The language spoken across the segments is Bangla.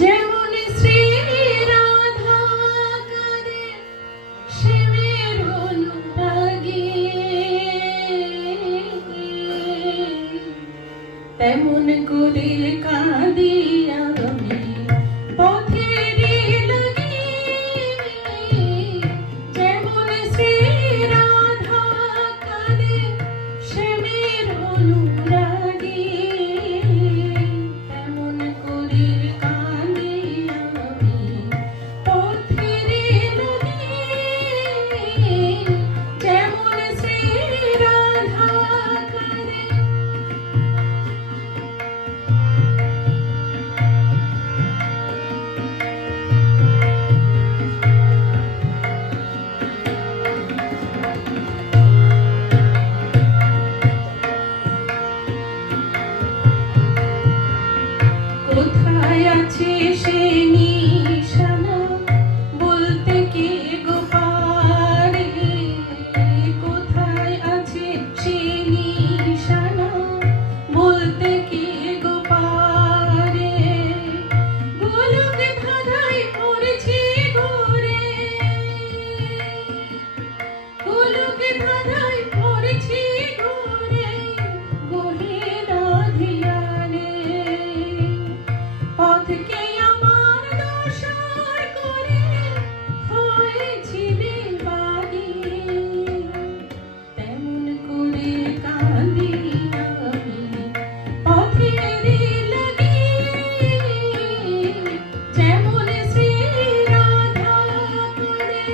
যেমন শ্রী রাধা করে শিবের অনুরাগী, তেমন করে কাঁদি আমি পথের লাগি। যেমন শ্রী রাধা কাঁদে শিবের অনুরাগী, তেমন করে কাঁদি আমি পথের লাগি। যেমন শ্রী রাধা কাঁদে। কোথায় আছে সে নিশানা বলতে কে গো পারে? কোথায় আছে সে নিশানা বলতে কে গো পারে? গোলক ধাঁধায় পড়েছি ঘুরে, গোলক ধাঁধায় পড়েছি ঘুরে, গোহে রাধিয়ারে। পথকে আমার দোসর করে হয়েছিলে বাড়ি, তেমন করে কাঁদি আমি পথের লাগি। যেমন শ্রী রাধা করে।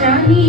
জানি